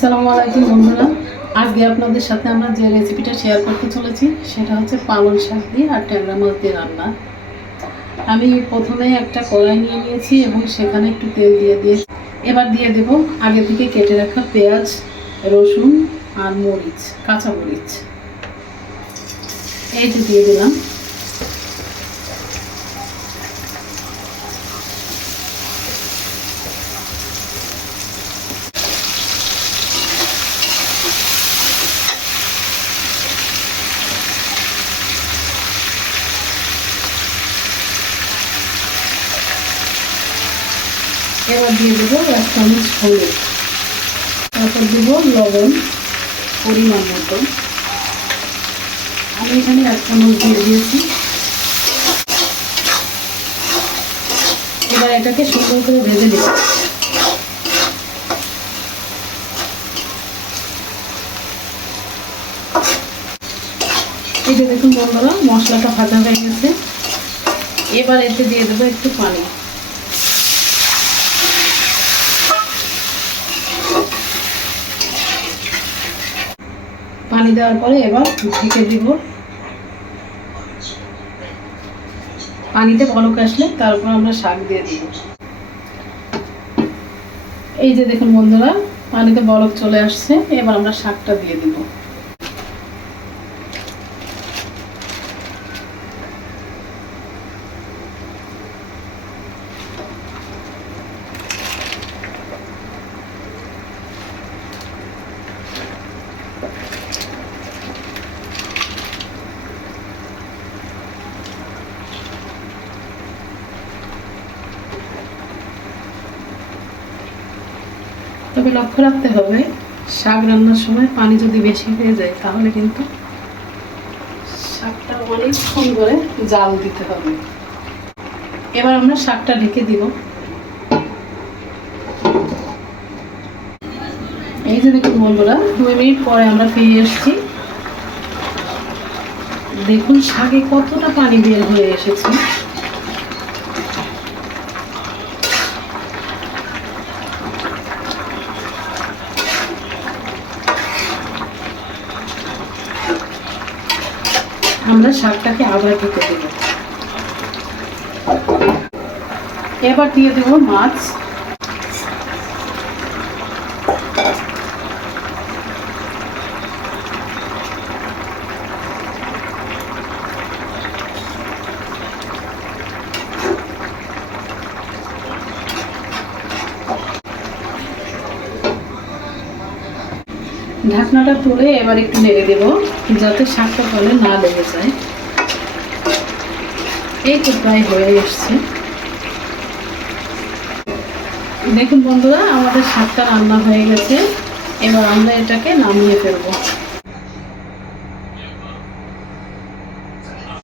আসসালামু আলাইকুম বন্ধুরা, আজকে আপনাদের সাথে আমরা যে রেসিপিটা শেয়ার করতে চলেছি সেটা হচ্ছে পালং শাক দিয়ে আর ট্যাংরা মাছ দিয়ে রান্না। আমি প্রথমে একটা কড়াই নিয়ে নিয়েছি এবং সেখানে একটু তেল দিয়ে দিয়েছি। এবার দিয়ে দেব আগে থেকে কেটে রাখা পেঁয়াজ, রসুন আর মরিচ, কাঁচা মরিচ। এই যে দিয়ে দিলাম। এবার দিয়ে দেবো 1 চামচ হলুদ, তারপর দেবো লবণ পরিমাণ মতো। আমি এখানে 1 চামচ দিয়ে দিয়েছি। এবার এটাকে সুন্দর করে ভেজে দেব। এই যে দেখুন বন্ধুরা, মশলাটা ভাজা হয়ে গেছে। এবার এতে দিয়ে দেবো একটু পানি। পানি দেওয়ার পরে এবার ঢেকে দিব। পানিতে বলক আসলে তারপর আমরা শাক দিয়ে দিব। এই যে দেখুন বন্ধুরা, পানিতে বলক চলে আসছে। এবার আমরা শাকটা দিয়ে দিব। তবে লক্ষ্য রাখতে হবে, শাক রান্নার সময় পানি যদি বেশি হয়ে যায় তাহলে কিন্তু শাকটা অনেকক্ষণ করে জাল দিতে হবে। এবার আমরা শাকটা ঢেকে দিব। এই যে দেখুন বন্ধুরা, 2 মিনিট পরে আমরা ফিরে এসেছি। দেখুন শাকে কতটা পানি বের হয়ে এসেছে। আমরা শাকটাকে আবার ঢেকে দেব। এবার দিয়ে দেব মাছ। ঢাকনাটা তুলে এবার একটু নেড়ে দেব যাতে শাকটা তলে না লেগে যায়। এই তো প্রায় হয়ে এসছে। দেখুন বন্ধুরা, আমাদের শাকটা রান্না হয়ে গেছে। এবার আমরা এটাকে নামিয়ে ফেলবো।